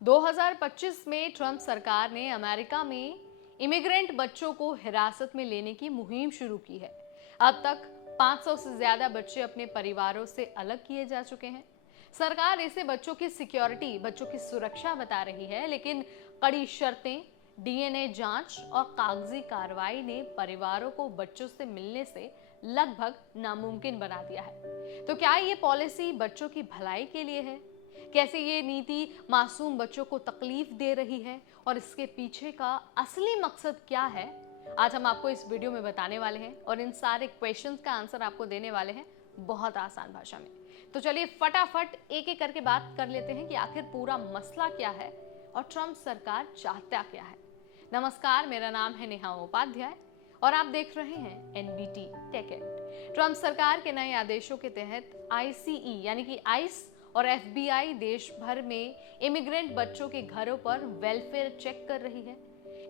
2025 में ट्रंप सरकार ने अमेरिका में इमिग्रेंट बच्चों को हिरासत में लेने की मुहिम शुरू की है। अब तक 500 से ज्यादा बच्चे अपने परिवारों से अलग किए जा चुके हैं। सरकार इसे बच्चों की सिक्योरिटी, बच्चों की सुरक्षा बता रही है, लेकिन कड़ी शर्तें, डीएनए जांच और कागजी कार्रवाई ने परिवारों को बच्चों से मिलने से लगभग नामुमकिन बना दिया है। तो क्या ये पॉलिसी बच्चों की भलाई के लिए है? कैसे ये नीति मासूम बच्चों को तकलीफ दे रही है और इसके पीछे का असली मकसद क्या है, आज हम आपको इस वीडियो में बताने वाले हैं और इन सारे क्वेश्चंस का आंसर आपको देने वाले हैं बहुत आसान भाषा में। तो चलिए फटाफट एक एक करके बात कर लेते हैं कि आखिर पूरा मसला क्या है और ट्रंप सरकार चाहता क्या है। नमस्कार, मेरा नाम है नेहा उपाध्याय और आप देख रहे हैं एनबीटी टेक एट। ट्रंप सरकार के नए आदेशों के तहत आईसीई यानी कि आइस और एफबीआई देश भर में इमिग्रेंट बच्चों के घरों पर वेलफेयर चेक कर रही है।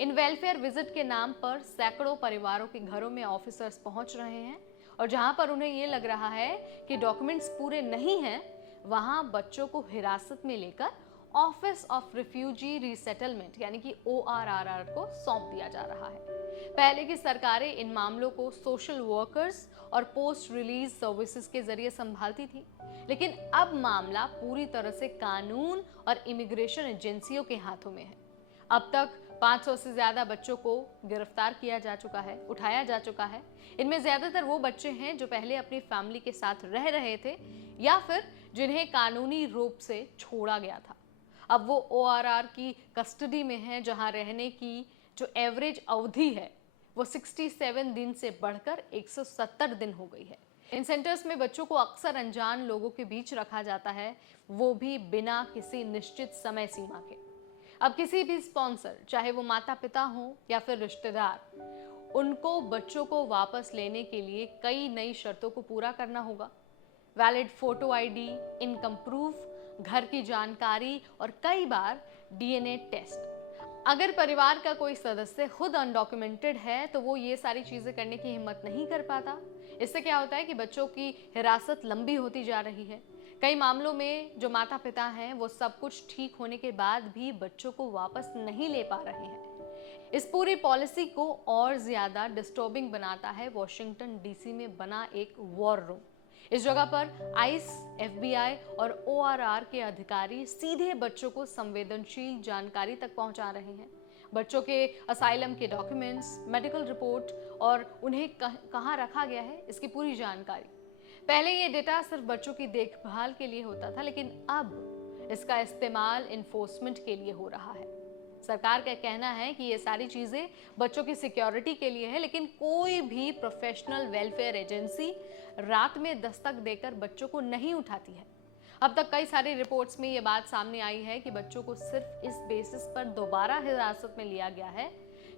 इन वेलफेयर विजिट के नाम पर सैकड़ों परिवारों के घरों में ऑफिसर्स पहुंच रहे हैं और जहां पर उन्हें ये लग रहा है कि डॉक्यूमेंट्स पूरे नहीं हैं, वहां बच्चों को हिरासत में लेकर ऑफिस ऑफ रिफ्यूजी रीसेटलमेंट यानी कि ORR को सौंप दिया जा रहा है। पहले की सरकारें इन मामलों को सोशल वर्कर्स और पोस्ट रिलीज सर्विसेज के जरिए संभालती थी, लेकिन अब मामला पूरी तरह से कानून और इमिग्रेशन एजेंसियों के हाथों में है। अब तक 500 से ज्यादा बच्चों को गिरफ्तार किया जा चुका है, उठाया जा चुका है। इनमें ज्यादातर वो बच्चे हैं जो पहले अपनी फैमिली के साथ रह रहे थे या फिर जिन्हें कानूनी रूप से छोड़ा गया था। अब वो ORR की कस्टडी में है, जहां रहने की जो एवरेज अवधि है वो 67 दिन से बढ़कर 170 दिन हो गई है। इन सेंटर्स में बच्चों को अक्सर अनजान लोगों के बीच रखा जाता है, वो भी बिना किसी निश्चित समय सीमा के। अब किसी भी स्पॉन्सर, चाहे वो माता पिता हो या फिर रिश्तेदार, उनको बच्चों को वापस लेने के लिए कई नई शर्तों को पूरा करना होगा। Valid photo ID, income proof, घर की जानकारी और कई बार डीएनए टेस्ट। अगर परिवार का कोई सदस्य खुद अनडॉक्यूमेंटेड है तो वो ये सारी चीजें करने की हिम्मत नहीं कर पाता। इससे क्या होता है कि बच्चों की हिरासत लंबी होती जा रही है। कई मामलों में जो माता पिता हैं वो सब कुछ ठीक होने के बाद भी बच्चों को वापस नहीं ले पा रहे हैं। इस पूरी पॉलिसी को और ज्यादा डिस्टर्बिंग बनाता है वॉशिंगटन डीसी में बना एक वॉर रूम। इस जगह पर आइस, एफबीआई और ORR के अधिकारी सीधे बच्चों को संवेदनशील जानकारी तक पहुंचा रहे हैं। बच्चों के असाइलम के डॉक्यूमेंट्स, मेडिकल रिपोर्ट और उन्हें कहां रखा गया है, इसकी पूरी जानकारी। पहले ये डेटा सिर्फ बच्चों की देखभाल के लिए होता था, लेकिन अब इसका इस्तेमाल इन्फोर्समेंट के लिए हो रहा है। सरकार का कहना है कि ये सारी चीजें बच्चों की सिक्योरिटी के लिए है, लेकिन कोई भी प्रोफेशनल वेलफेयर एजेंसी रात में दस्तक देकर बच्चों को नहीं उठाती है। अब तक कई सारी रिपोर्ट्स में ये बात सामने आई है कि बच्चों को सिर्फ इस बेसिस पर दोबारा हिरासत में लिया गया है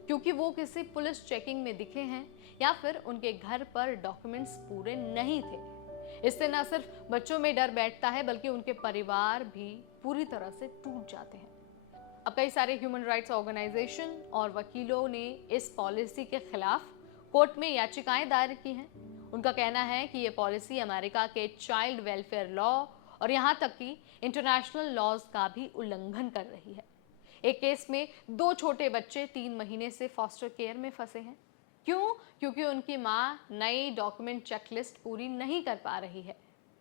क्योंकि वो किसी पुलिस चेकिंग में दिखे हैं या फिर उनके घर पर डॉक्यूमेंट्स पूरे नहीं थे। इससे न सिर्फ बच्चों में डर बैठता है बल्कि उनके परिवार भी पूरी तरह से टूट जाते हैं। अब कई सारे ह्यूमन राइट्स ऑर्गेनाइजेशन और वकीलों ने इस पॉलिसी के खिलाफ कोर्ट में याचिकाएं दायर की हैं। उनका कहना है कि ये पॉलिसी अमेरिका के चाइल्ड वेलफेयर लॉ और यहाँ तक कि इंटरनेशनल लॉज का भी उल्लंघन कर रही है। एक केस में 2 छोटे बच्चे 3 महीने से फॉस्टर केयर में फंसे हैं। क्यों? क्योंकि उनकी माँ नई डॉक्यूमेंट चेकलिस्ट पूरी नहीं कर पा रही है।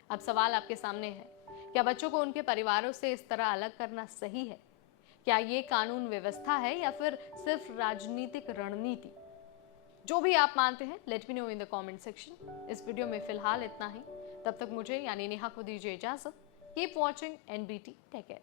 अब सवाल आपके सामने है, क्या बच्चों को उनके परिवारों से इस तरह अलग करना सही है? क्या ये कानून व्यवस्था है या फिर सिर्फ राजनीतिक रणनीति? जो भी आप मानते हैं, let me know in the comment section. इस वीडियो में फिलहाल इतना ही। तब तक मुझे यानी नेहा को दीजिए इजाजत। Keep watching NBT take care.